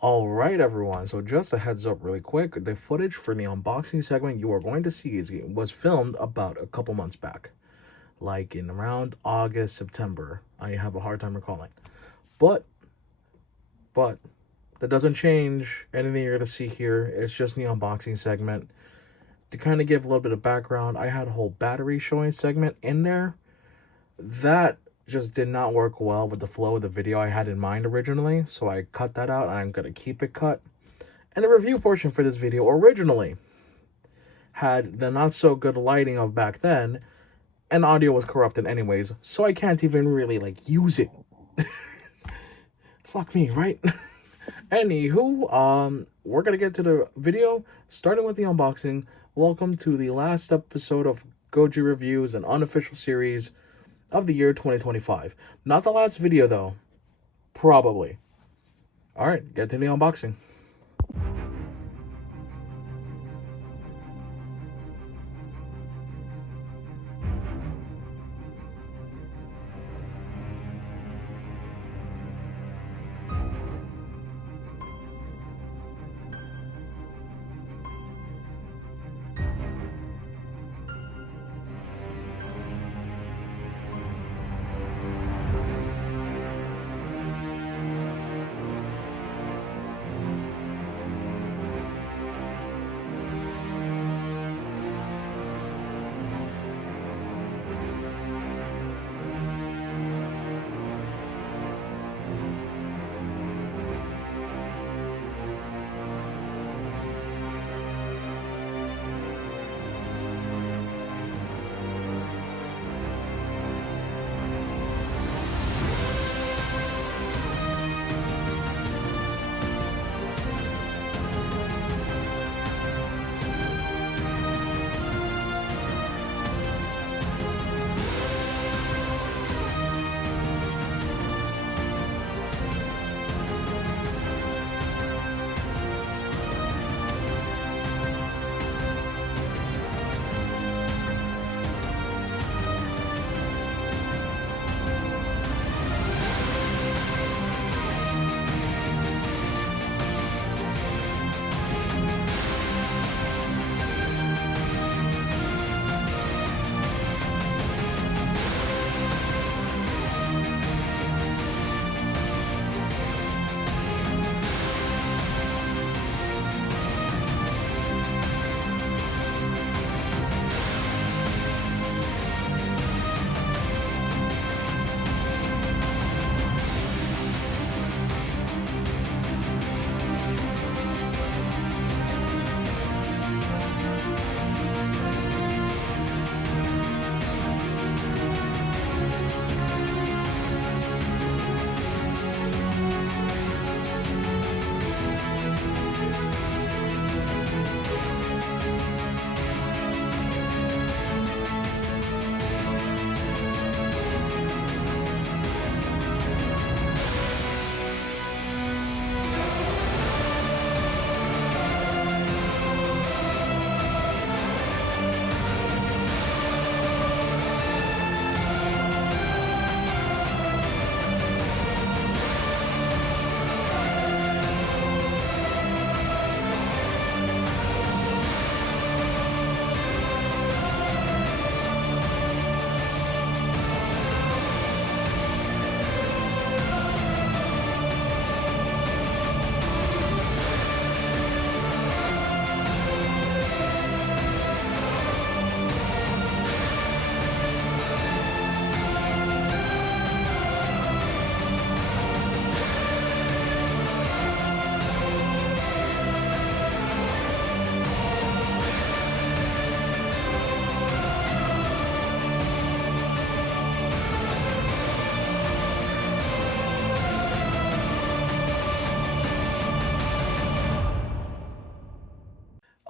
All right, everyone. So just a heads up, really quick. The footage for the unboxing segment you are going to see was filmed about a couple months back, like in around August, September. I have a hard time recalling, but but that doesn't change anything you're gonna see here. It's just the unboxing segment to kind of give a little bit of background. I had a whole battery showing segment in there that just did not work well with the flow of the video I had in mind originally, so I cut that out and I'm gonna keep it cut. And the review portion for this video originally had the not so good lighting of back then, and audio was corrupted anyways, so I can't even really use it. Fuck me, right? Anywho, we're gonna get to the video, starting with the unboxing. Welcome to the last episode of Goji Reviews, an unofficial series of the year 2025. Not the last video though. Probably. Alright, get to the unboxing.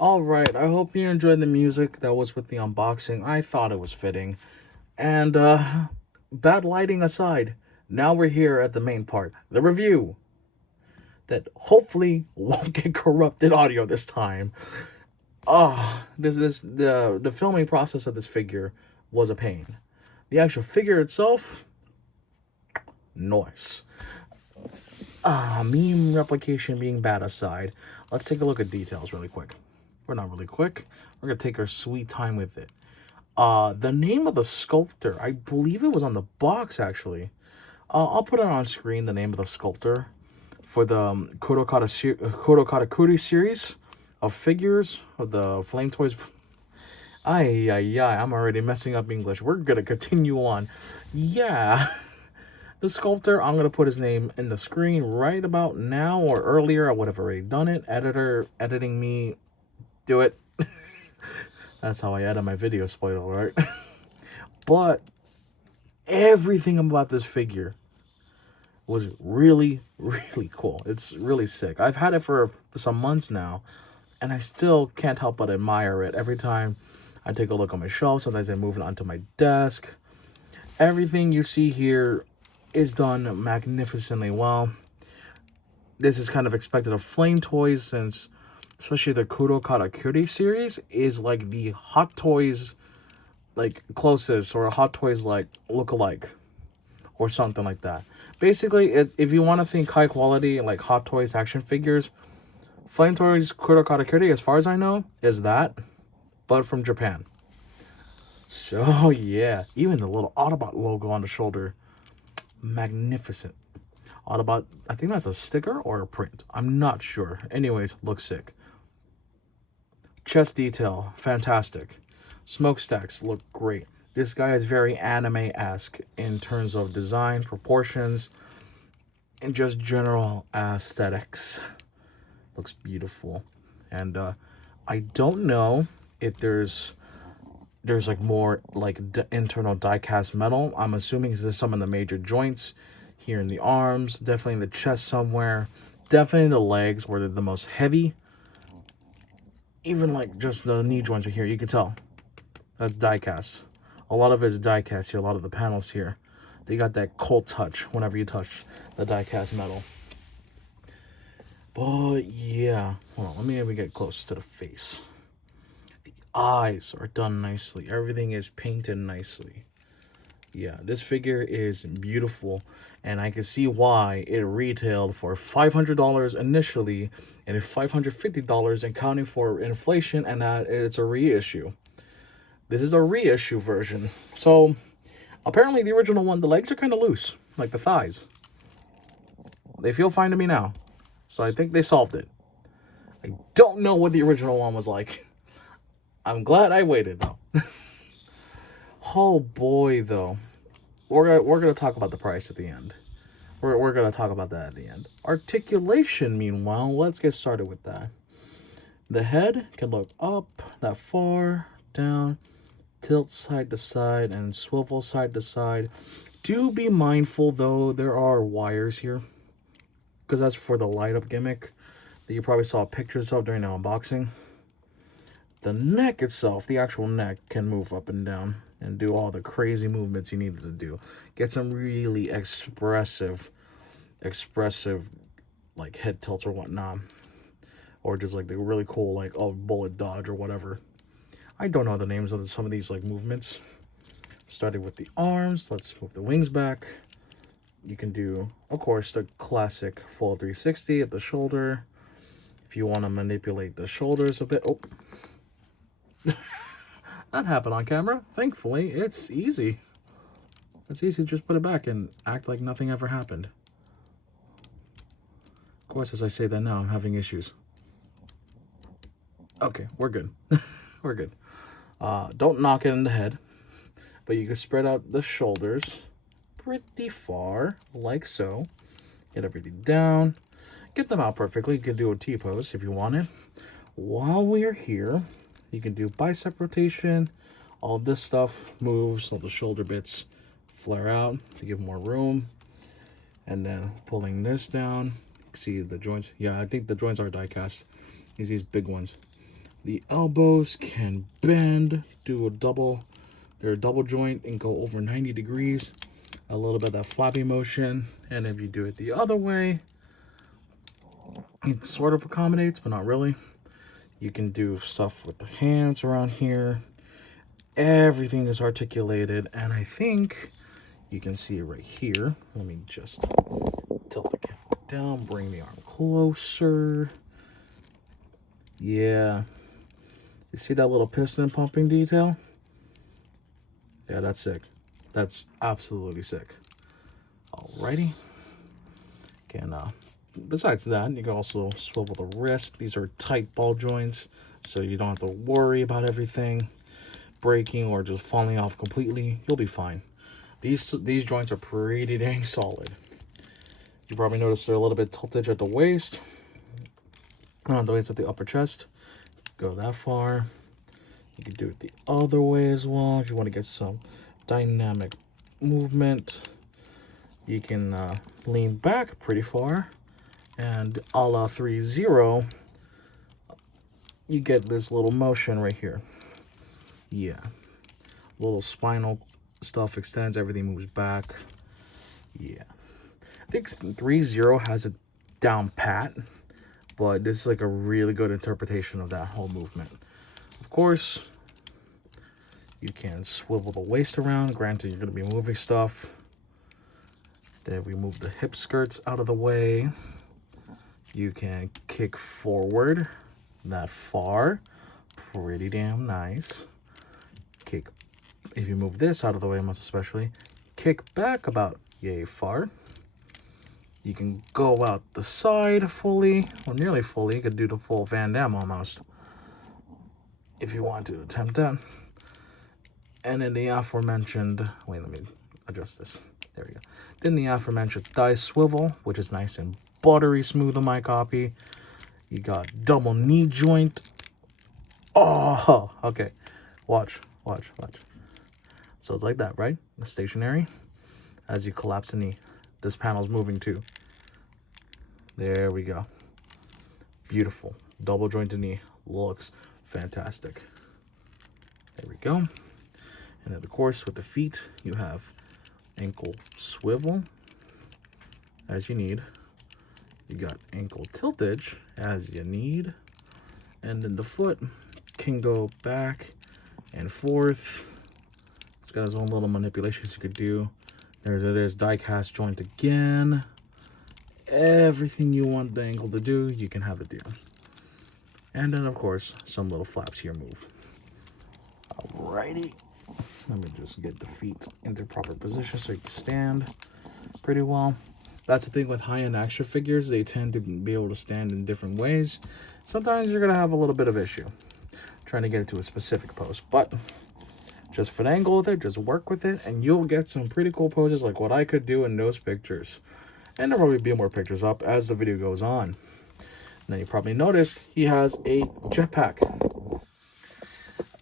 All right, I hope you enjoyed the music that was with the unboxing. I thought it was fitting. And bad lighting aside, now we're here at the main part, the review that hopefully won't get corrupted audio this time. The filming process of this figure was a pain. The actual figure itself, nice. Meme replication being bad aside, let's take a look at details really quick. We're not really quick. We're gonna take our sweet time with it. The name of the sculptor, I believe it was on the box actually. I'll put it on screen, the name of the sculptor for the Kuro Kuri series of figures of the Flame Toys. I'm already messing up English. We're gonna continue on. Yeah. The sculptor, I'm gonna put his name in the screen right about now or earlier. I would have already done it. Editor, editing me, do it. That's how I edit my video, spoiler alert. But everything about this figure was really, really cool. It's really sick. I've had it for some months now, and I still can't help but admire it. Every time I take a look on my shelf, sometimes I move it onto my desk. Everything you see here is done magnificently well. This is kind of expected of Flame Toys, since especially the Kuro Kuri series is like the Hot Toys like closest, or Hot Toys like look-alike or something like that. Basically, if you want to think high quality like Hot Toys action figures, Flame Toys Kuro Kuri, as far as I know, is that, but from Japan. So yeah, even the little Autobot logo on the shoulder, magnificent. Autobot, I think that's a sticker or a print. I'm not sure. Anyways, looks sick. Chest detail, fantastic. Smokestacks look great. This guy is very anime-esque in terms of design, proportions, and just general aesthetics. Looks beautiful. And I don't know if there's like more like internal die-cast metal. I'm assuming there's some in the major joints here in the arms, definitely in the chest somewhere, definitely in the legs where they're the most heavy. Even like just the knee joints are here, you can tell that's die-cast. A lot of it's die-cast here. A lot of the panels here, they got that cold touch whenever you touch the die-cast metal. But yeah, hold on, let me get close to the face. The eyes are done nicely. Everything is painted nicely. Yeah, this figure is beautiful, and I can see why it retailed for $500 initially, and it's $550 accounting for inflation, and that it's a reissue. This is a reissue version. So apparently the original one, the legs are kind of loose, like the thighs. They feel fine to me now. So I think they solved it. I don't know what the original one was like. I'm glad I waited though. Oh boy, though. We're gonna talk about the price at the end. We're gonna talk about that at the end. Articulation, meanwhile, let's get started with that. The head can look up, that far, down, tilt side to side, and swivel side to side. Do be mindful though, there are wires here, because that's for the light up gimmick that you probably saw pictures of during the unboxing. The neck itself, the actual neck, can move up and down and do all the crazy movements you needed to do. Get some really expressive like head tilts or whatnot, or just like the really cool like bullet dodge or whatever. I don't know the names of some of these like movements. Starting with the arms, let's move the wings back. You can do, of course, the classic full 360 at the shoulder. If you want to manipulate the shoulders a bit, oh. That happened on camera. Thankfully, it's easy. It's easy to just put it back and act like nothing ever happened. Of course, as I say that now, I'm having issues. Okay, we're good. We're good. Don't knock it in the head, but you can spread out the shoulders pretty far, like so. Get everything down. Get them out perfectly. You can do a T-pose if you want it. While we're here, you can do bicep rotation. All this stuff moves, all the shoulder bits flare out to give more room. And then pulling this down, see the joints. Yeah, I think the joints are die-cast. These big ones. The elbows can bend, do a double. They're a double joint and go over 90 degrees. A little bit of that floppy motion. And if you do it the other way, it sort of accommodates, but not really. You can do stuff with the hands around here. Everything is articulated, and I think you can see it right here. Let me just tilt the camera. down, bring the arm closer. Yeah. You see that little piston pumping detail? Yeah, that's sick. That's absolutely sick. Alrighty. Besides that, you can also swivel the wrist. These are tight ball joints, so you don't have to worry about everything breaking or just falling off completely. You'll be fine. These joints are pretty dang solid. You probably noticed they're a little bit tilted at the waist. The waist at the upper chest. Go that far. You can do it the other way as well if you want to get some dynamic movement. You can lean back pretty far, and a la 3-0, you get this little motion right here. Yeah. Little spinal stuff extends, everything moves back. Yeah. I think 3-0 has it down pat, but this is like a really good interpretation of that whole movement. Of course, you can swivel the waist around. Granted, you're going to be moving stuff. Then we move the hip skirts out of the way. You can kick forward that far. Pretty damn nice. Kick, if you move this out of the way, most especially, kick back about yay far. You can go out the side fully, or nearly fully. You could do the full Van Damme almost, if you want to attempt that. And then the aforementioned, wait, let me adjust this. There we go. Then the aforementioned thigh swivel, which is nice and buttery smooth on my copy. You got double knee joint. Oh, okay. Watch. So it's like that, right? Stationary. As you collapse the knee, this panel's moving too. There we go. Beautiful. Double jointed knee. Looks fantastic. There we go. And then, of course, with the feet, you have ankle swivel as you need. You got ankle tiltage as you need. And then the foot can go back and forth. It's got its own little manipulations you could do. There's die cast joint again. Everything you want the ankle to do, you can have it do. And then, of course, some little flaps here move. Alrighty. Let me just get the feet into proper position so you can stand pretty well. That's the thing with high-end action figures. They tend to be able to stand in different ways. Sometimes you're going to have a little bit of issue trying to get it to a specific pose. But just finagle with it, just work with it, and you'll get some pretty cool poses like what I could do in those pictures. And there'll probably be more pictures up as the video goes on. Now, you probably noticed he has a jetpack.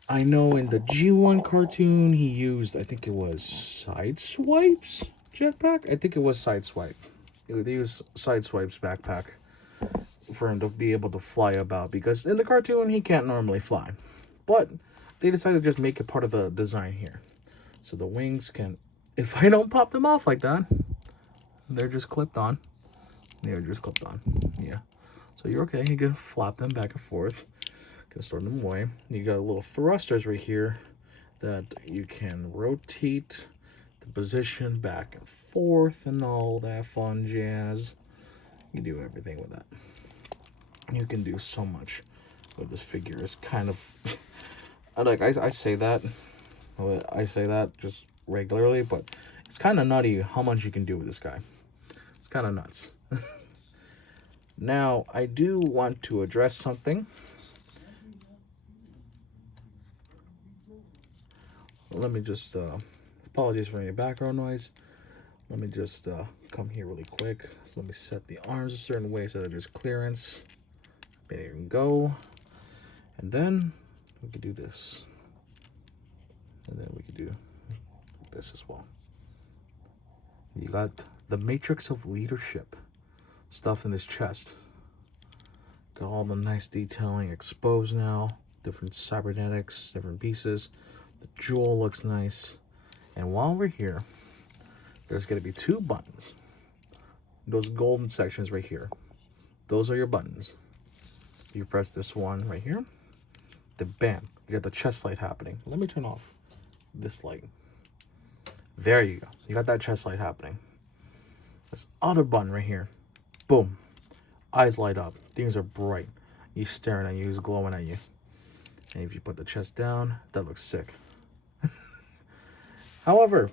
I know in the G1 cartoon, he used, I think it was Sideswipe's jetpack? I think it was Sideswipe. They used Sideswipe's backpack for him to be able to fly about, because in the cartoon, he can't normally fly. But they decided to just make it part of the design here. So the wings can, if I don't pop them off like that, they're just clipped on. They're just clipped on. Yeah. So you're okay. You can flap them back and forth. You can store them away. You got little thrusters right here that you can rotate the position back and forth and all that fun jazz. You can do everything with that. You can do so much with this figure. It's kind of like I say that just regularly, but it's kind of nutty how much you can do with this guy. It's kind of nuts. Now, I do want to address something. Let me just, apologies for any background noise. Let me just come here really quick. So let me set the arms a certain way so that there's clearance. There you go. And then we could do this. And then we could do this as well. You got the matrix of leadership stuff in his chest. Got all the nice detailing exposed now. Different cybernetics, different pieces. The jewel looks nice. And while we're here, there's going to be two buttons. Those golden sections right here. Those are your buttons. You press this one right here. Then bam, you got the chest light happening. Let me turn off this light. There you go. You got that chest light happening. This other button right here. boom, eyes light up, things are bright. He's staring at you, he's glowing at you. And if you put the chest down, that looks sick. However,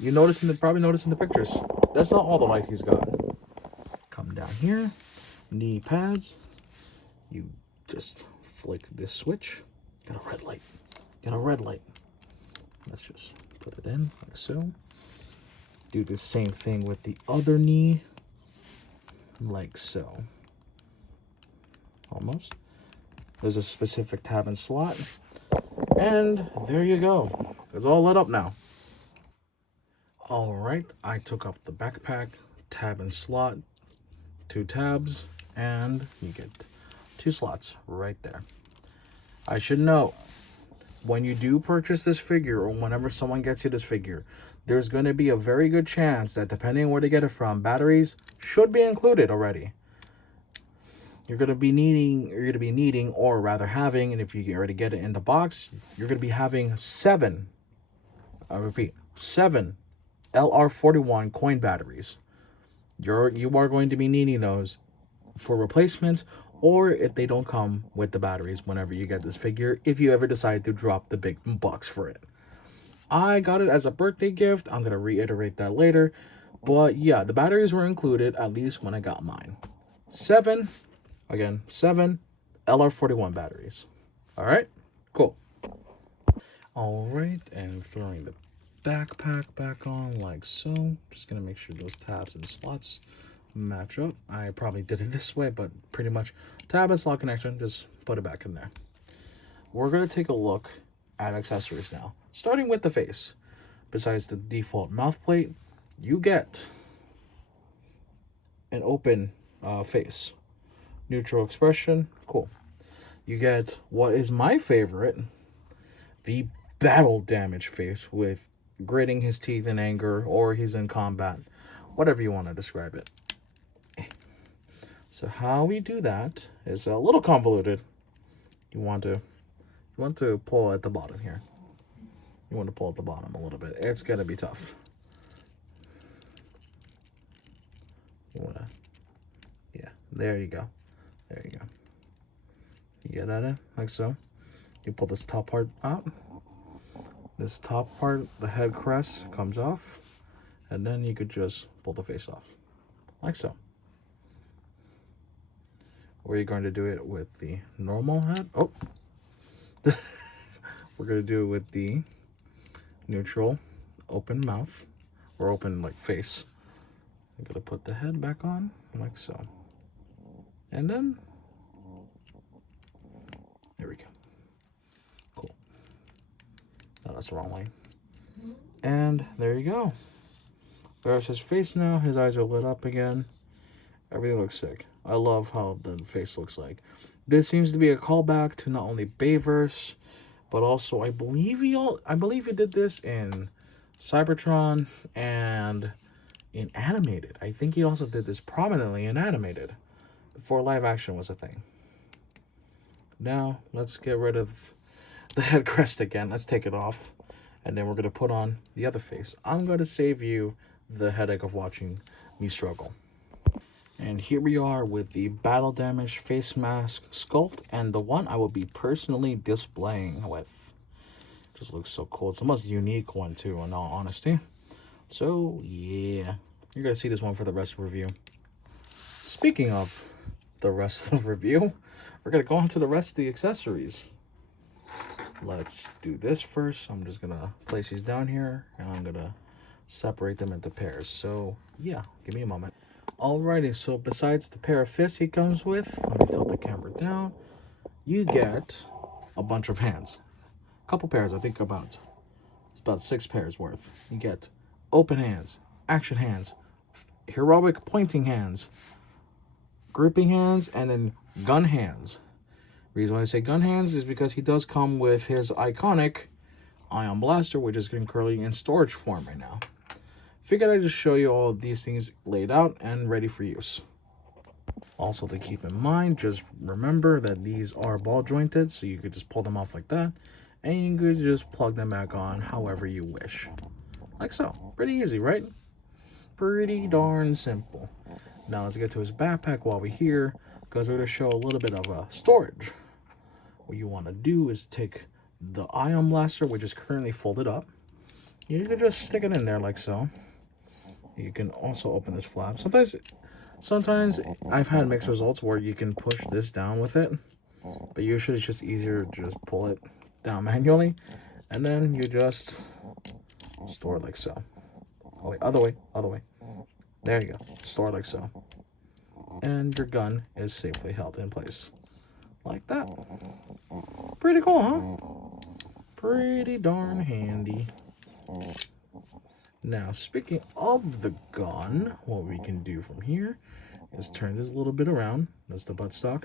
you probably notice in the pictures, that's not all the lights he's got. Come down here, knee pads. You just flick this switch. Got a red light. Got a red light. Let's just put it in like so. Do the same thing with the other knee, like so. Almost. There's a specific tab and slot. And there you go. It's all lit up now. Alright, I took off the backpack, tab and slot, 2 tabs, and you get 2 slots right there. I should note, when you do purchase this figure, or whenever someone gets you this figure, there's going to be a very good chance that depending on where they get it from, batteries should be included already. You're going to be needing, or rather having, and if you already get it in the box, you're going to be having 7, I repeat, 7 LR41 coin batteries. You are going to be needing those for replacements, or if they don't come with the batteries whenever you get this figure, if you ever decide to drop the big bucks for it. I got it as a birthday gift. I'm going to reiterate that later. But yeah, the batteries were included, at least when I got mine. 7 LR41 batteries. All right, cool. All right, and throwing the backpack back on like so. Just gonna make sure those tabs and slots match up. I probably did it this way, but pretty much tab and slot connection, just put it back in there. We're gonna take a look at accessories now, starting with the face. Besides the default mouth plate, you get an open face, neutral expression, cool. You get what is my favorite, the battle damage face, with gritting his teeth in anger, or he's in combat, whatever you want to describe it. So how we do that is a little convoluted. You want to pull at the bottom here. You want to pull at the bottom a little bit. It's gonna be tough. Yeah, there you go. There you go. You get at it like so. You pull this top part out. This top part, the head crest, comes off, and then you could just pull the face off like so. Or you're going to do it with the normal head. Oh, we're going to do it with the neutral open mouth, or open like face. I'm going to put the head back on like so. And then, there we go. Cool. No, that's the wrong way. And there you go. There's his face now. His eyes are lit up again. Everything looks sick. I love how the face looks like. This seems to be a callback to not only Bayverse, but also I believe he did this in Cybertron and in animated. I think he also did this prominently in animated before live action was a thing. Now let's get rid of the head crest again. Let's take it off, and then we're gonna put on the other face. I'm gonna save you the headache of watching me struggle. And here we are with the battle damage face mask sculpt, and the one I will be personally displaying with. Just looks so cool. It's the most unique one too, in all honesty. So yeah, you're gonna see this one for the rest of the review. Speaking of the rest of the review, we're gonna go on to the rest of the accessories. Let's do this first. I'm just gonna place these down here, and I'm gonna separate them into pairs. So yeah, give me a moment. Alrighty, so besides the pair of fists he comes with, let me tilt the camera down, you get a bunch of hands. A couple pairs, I think about 6 pairs worth. You get open hands, action hands, heroic pointing hands, gripping hands, and then gun hands. The reason why I say gun hands is because he does come with his iconic ion blaster, which is currently in storage form right now. Figured I'd just show you all of these things laid out and ready for use. Also, to keep in mind, just remember that these are ball jointed, so you could just pull them off like that, and you could just plug them back on however you wish. Like so. Pretty easy, right? Pretty darn simple. Now let's get to his backpack while we're here, because we're going to show a little bit of storage. What you want to do is take the ion blaster, which is currently folded up. You can just stick it in there like so. You can also open this flap. Sometimes I've had mixed results where you can push this down with it, but usually it's just easier to just pull it down manually, and then you just store it like so. Oh wait, other way. There you go. Store it like so. And your gun is safely held in place. Like that. Pretty cool, huh? Pretty darn handy. Now, speaking of the gun, what we can do from here is turn this a little bit around. That's the buttstock.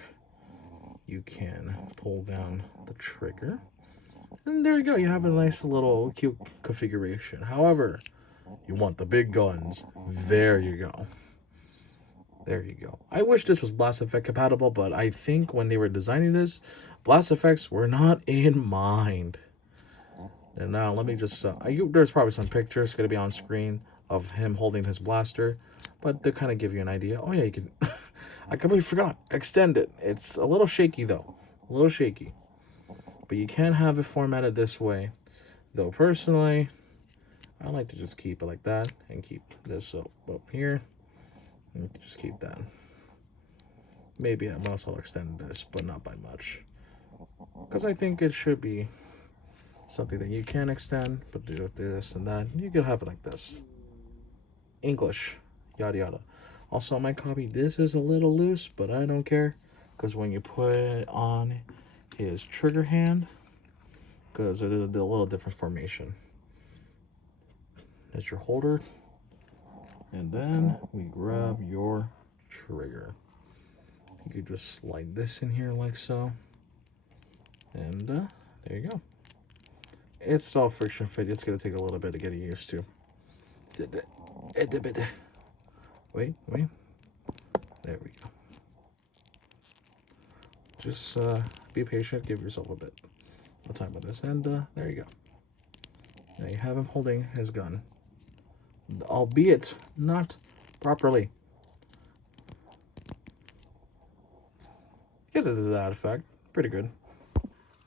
You can pull down the trigger. And there you go. You have a nice little cute configuration. However, you want the big guns. There you go. There you go. I wish this was Blast Effect compatible, but I think when they were designing this, Blast Effects were not in mind. And now let me just, there's probably some pictures going to be on screen of him holding his blaster, but to kind of give you an idea. Oh yeah, you can, I completely forgot, extend it. It's a little shaky though, a little shaky. But you can have it formatted this way. Though personally, I like to just keep it like that and keep this up here. And just keep that. Maybe I must also extend this, but not by much. Because I think it should be something that you can extend, but do this and that. You could have it like this. English, yada yada. Also, on my copy, this is a little loose, but I don't care. Because when you put it on his trigger hand, because it is a little different formation. That's your holder. And then we grab your trigger. You could just slide this in here like so. And there you go. It's all friction fit. It's going to take a little bit to get used to. Wait. There we go. Just be patient. Give yourself a bit of time with this. And there you go. Now you have him holding his gun. Albeit not properly. Get it to that effect. Pretty good.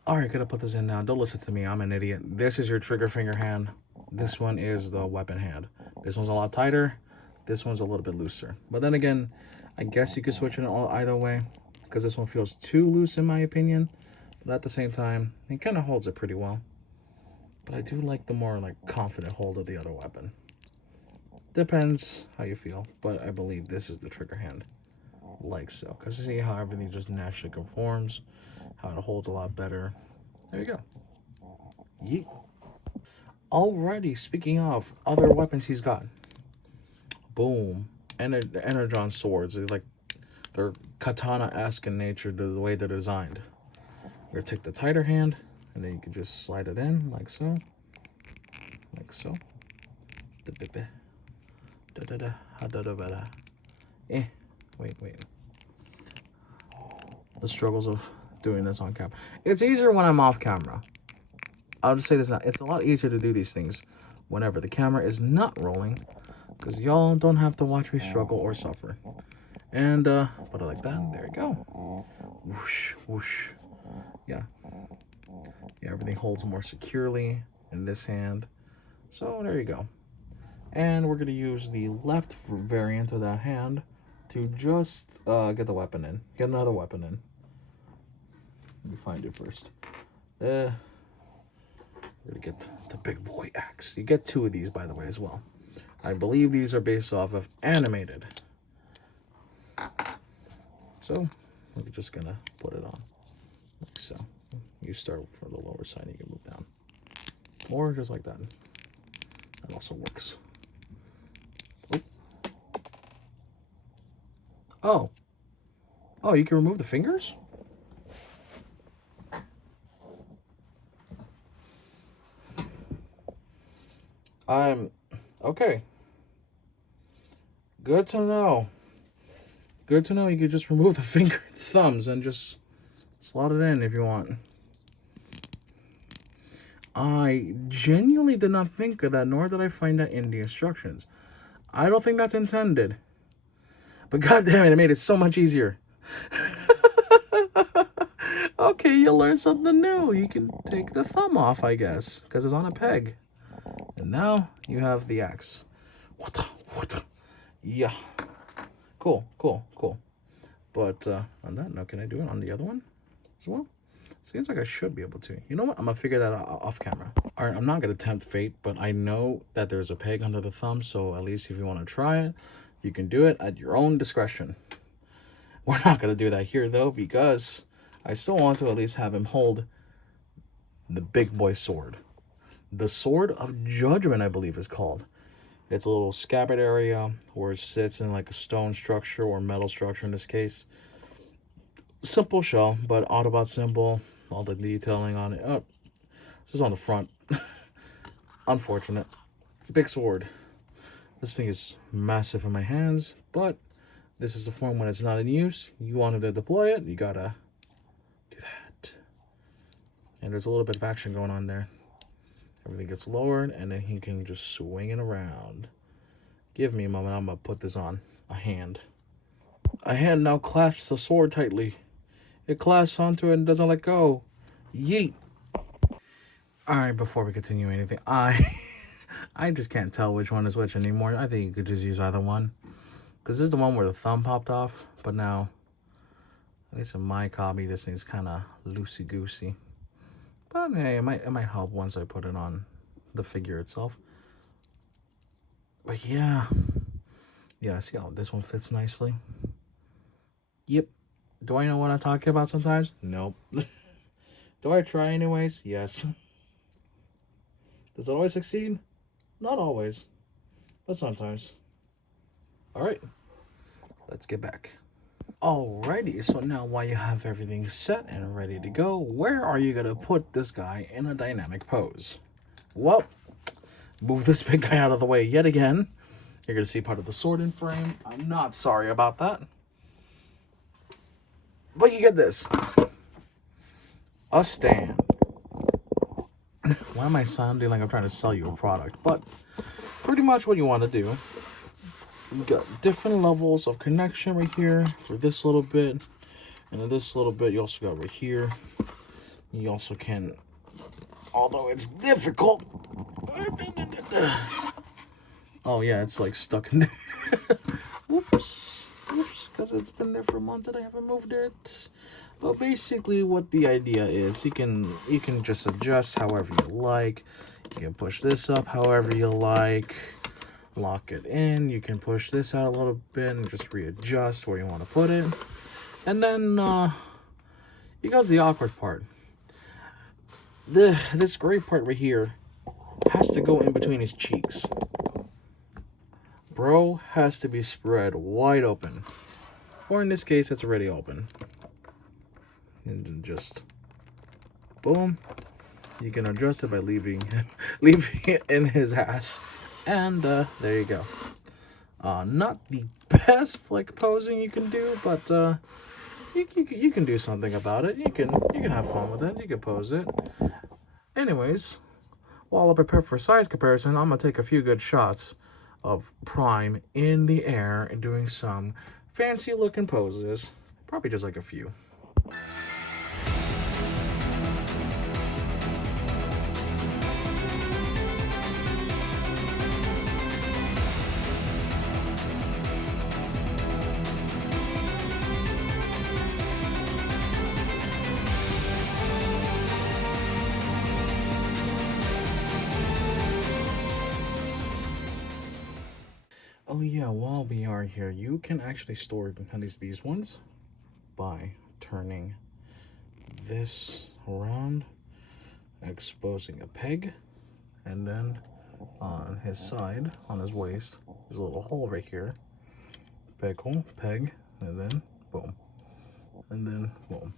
Alright, gonna put this in now. Don't listen to me, I'm an idiot. This is your trigger finger hand. This one is the weapon hand. This one's a lot tighter. This one's a little bit looser. But then again, I guess you could switch it either way, because this one feels too loose in my opinion. But at the same time, it kind of holds it pretty well. But I do like the more confident hold of the other weapon. Depends how you feel, but I believe this is the trigger hand. Like so. Because you see how everything just naturally conforms, how it holds a lot better. There you go. Yeet. Alrighty, speaking of other weapons he's got. Boom. Energon swords. They're katana-esque in nature, the way they're designed. You're gonna take the tighter hand, and then you can just slide it in, like so. Like so. Wait. The struggles of doing this on camera. It's easier when I'm off camera. I'll just say this now. It's a lot easier to do these things whenever the camera is not rolling, because y'all don't have to watch me struggle or suffer. And put it like that. There you go. Whoosh, whoosh. Yeah, everything holds more securely in this hand. So there you go. And we're going to use the left variant of that hand to just get the weapon in. Get another weapon in. Let me find it first. We're going to get the big boy axe. You get two of these, by the way, as well. I believe these are based off of animated. So we're just going to put it on like so. You start from the lower side, you can move down. Or just like that. That also works. Oh, you can remove the fingers? Okay. Good to know. Good to know you could just remove the thumbs and just slot it in if you want. I genuinely did not think of that, nor did I find that in the instructions. I don't think that's intended. But goddamn it, it made it so much easier. Okay, you learned something new. You can take the thumb off, I guess, because it's on a peg. And now you have the axe. Yeah. Cool, cool, cool. But on that note, can I do it on the other one as well? Seems like I should be able to. You know what? I'm going to figure that out off camera. All right, I'm not going to tempt fate, but I know that there's a peg under the thumb, so at least if you want to try it, you can do it at your own discretion. We're not going to do that here, though, because I still want to at least have him hold the big boy sword. The Sword of Judgment, I believe is called. It's a little scabbard area where it sits in like a stone structure or metal structure in this case. Simple shell, but Autobot symbol, all the detailing on it. Oh, this is on the front. Unfortunate. Big sword. This thing is massive in my hands, but this is the form when it's not in use. You wanted to deploy it, you gotta do that. And there's a little bit of action going on there. Everything gets lowered, and then he can just swing it around. Give me a moment, I'm gonna put this on. A hand. A hand now clasps the sword tightly. It clasps onto it and doesn't let go. Yeet. Alright, before we continue anything, I just can't tell which one is which anymore. I think you could just use either one. Because this is the one where the thumb popped off, but now, at least in my copy, this thing's kind of loosey-goosey. But hey, it might help once I put it on the figure itself. But yeah. Yeah, see how this one fits nicely? Yep. Do I know what I'm talking about sometimes? Nope. Do I try anyways? Yes. Does it always succeed? Not always. But sometimes. Alright. Let's get back. Alrighty, so now while you have everything set and ready to go, where are you going to put this guy in a dynamic pose? Well, move this big guy out of the way yet again. You're going to see part of the sword in frame. I'm not sorry about that. But you get this. A stand. Why am I sounding like I'm trying to sell you a product? But pretty much what you want to do. You got different levels of connection right here for this little bit. And then this little bit you also got right here. You also can, although it's difficult. Oh yeah, it's like stuck in there. Whoops. Whoops, because it's been there for months and I haven't moved it. But basically what the idea is, you can just adjust however you like. You can push this up however you like. Lock it in. You can push this out a little bit and just readjust where you want to put it. And then here goes the awkward part. This gray part right here has to go in between his cheeks. Bro has to be spread wide open. Or in this case, it's already open. And then just boom. You can adjust it by leaving it in his ass. And there you go. Not the best like posing you can do, but you can do something about it. You can have fun with it. You can pose it. Anyways, while I prepare for size comparison, I'm gonna take a few good shots of Prime in the air and doing some fancy looking poses. Probably just like a few. Oh yeah, while we are here, you can actually store at least these ones by turning this around, exposing a peg, and then on his side, on his waist, there's a little hole right here. Peg hole, peg, and then boom. And then boom.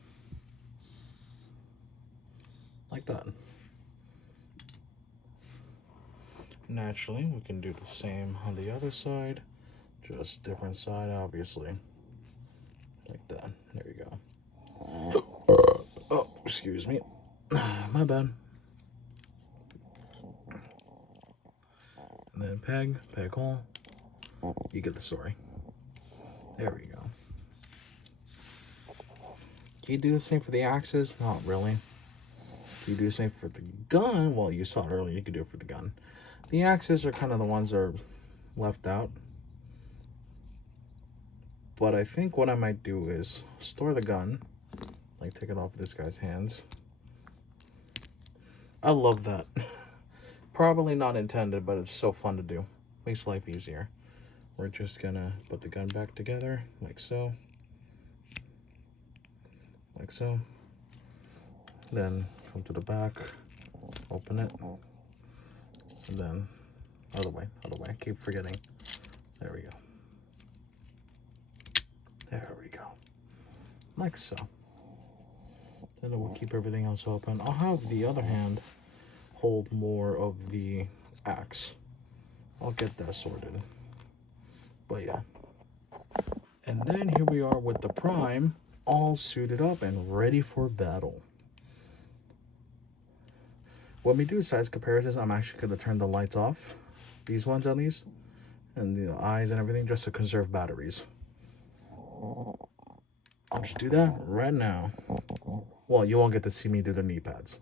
Like that. Naturally, we can do the same on the other side, just different side, obviously. Like that. There we go. Oh, excuse me. My bad. And then peg hole. You get the story. There we go. Can you do the same for the axes? Not really. Can you do the same for the gun? Well, you saw it earlier. You could do it for the gun. The axes are kind of the ones that are left out. But I think what I might do is store the gun. Like, take it off this guy's hands. I love that. Probably not intended, but it's so fun to do. Makes life easier. We're just gonna put the gun back together, like so. Like so. Then come to the back, open it, and then other way. I keep forgetting. There we go. There we go. Like so. Then it will keep everything else open. I'll have the other hand hold more of the axe. I'll get that sorted. But yeah. And then here we are with the Prime, all suited up and ready for battle. When we do size comparisons, I'm actually going to turn the lights off. These ones at least. And the eyes and everything, just to conserve batteries. I'll just do that right now. Well, you won't get to see me do the knee pads.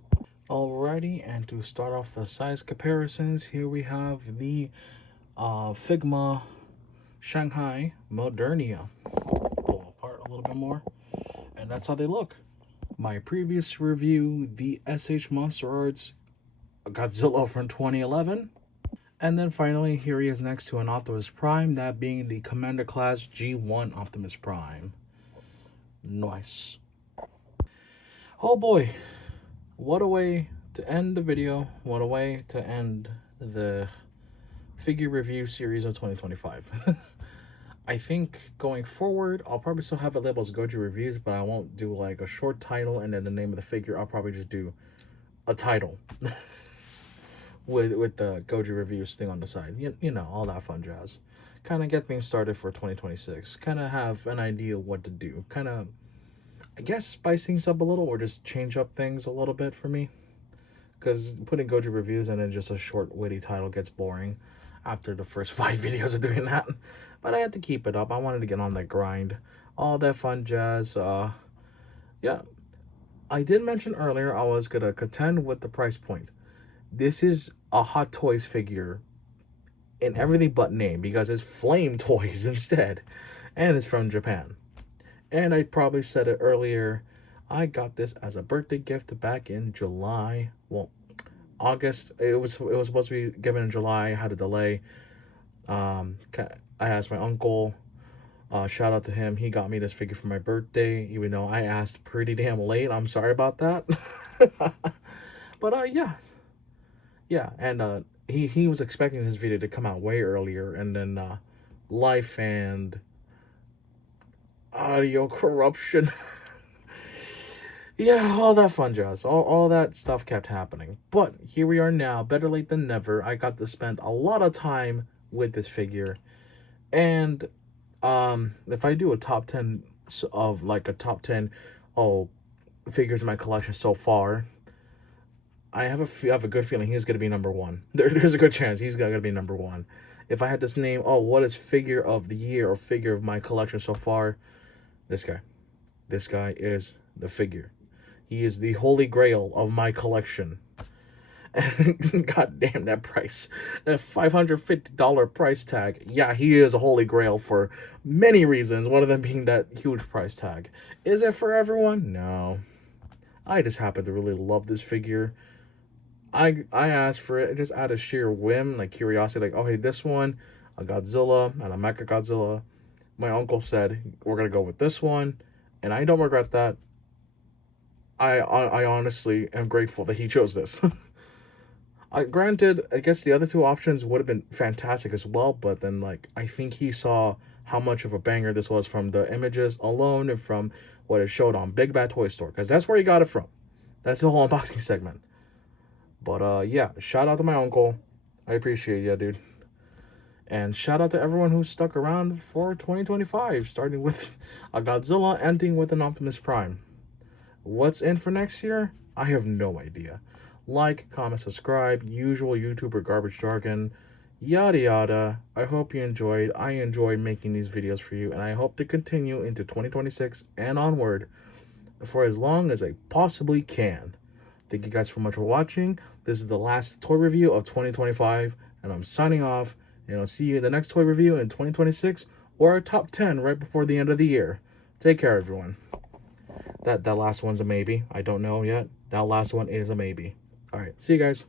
Alrighty, and to start off the size comparisons, here we have the Figma Shanghai Modernia. Pull apart a little bit more, and that's how they look. My previous review, the SH Monster Arts Godzilla from 2011. And then finally, here he is next to an Optimus Prime, that being the Commander Class G1 Optimus Prime. Nice. Oh boy, what a way to end the video. What a way to end the figure review series of 2025. I think going forward, I'll probably still have it labeled as Goji Reviews, but I won't do like a short title and then the name of the figure. I'll probably just do a title with the Goji Reviews thing on the side. You know, all that fun jazz. Kind of get things started for 2026. Kind of have an idea of what to do. Kind of, I guess, spice things up a little or just change up things a little bit for me. Because putting Goji Reviews and then just a short, witty title gets boring after the first 5 videos of doing that. But I had to keep it up. I wanted to get on that grind. All that fun jazz. Yeah. I did mention earlier I was going to contend with the price point. This is a Hot Toys figure in everything but name because it's Flame Toys instead. And it's from Japan. And I probably said it earlier. I got this as a birthday gift back in July. Well, August. It was supposed to be given in July. I had a delay. I asked my uncle. Shout out to him. He got me this figure for my birthday, even though I asked pretty damn late. I'm sorry about that. But yeah. And he was expecting his video to come out way earlier, and then life and audio corruption. Yeah, all that fun jazz. All that stuff kept happening. But here we are now, better late than never. I got to spend a lot of time with this figure. And if I do a top 10 of like a top 10 figures in my collection so far, I have a good feeling he's going to be number 1. There's a good chance he's going to be number 1. If I had this name, what is figure of the year or figure of my collection so far? This guy. This guy is the figure. He is the holy grail of my collection. God damn that price. That $550 price tag. Yeah, he is a holy grail for many reasons. One of them being that huge price tag. Is it for everyone? No. I just happen to really love this figure. I asked for it just out of sheer whim, like curiosity, like, oh hey, this one, a Godzilla and a Mecha Godzilla. My uncle said we're gonna go with this one, and I don't regret that. I honestly am grateful that he chose this. Granted, I guess the other 2 options would have been fantastic as well, but then like I think he saw how much of a banger this was from the images alone and from what it showed on Big Bad Toy Store, because that's where he got it from. That's the whole unboxing segment. But yeah, shout out to my uncle. I appreciate you, dude. And shout out to everyone who stuck around for 2025, starting with a Godzilla, ending with an Optimus Prime. What's in for next year? I have no idea. Like, comment, subscribe, usual YouTuber garbage jargon. yada yada. I hope you enjoyed. I enjoyed making these videos for you, and I hope to continue into 2026 and onward for as long as I possibly can. Thank you guys so much for watching. This is the last toy review of 2025, and I'm signing off, and I'll see you in the next toy review in 2026 or our top 10 right before the end of the year. Take care, everyone. That last one's a maybe. I don't know yet. That last one is a maybe. All right, see you guys.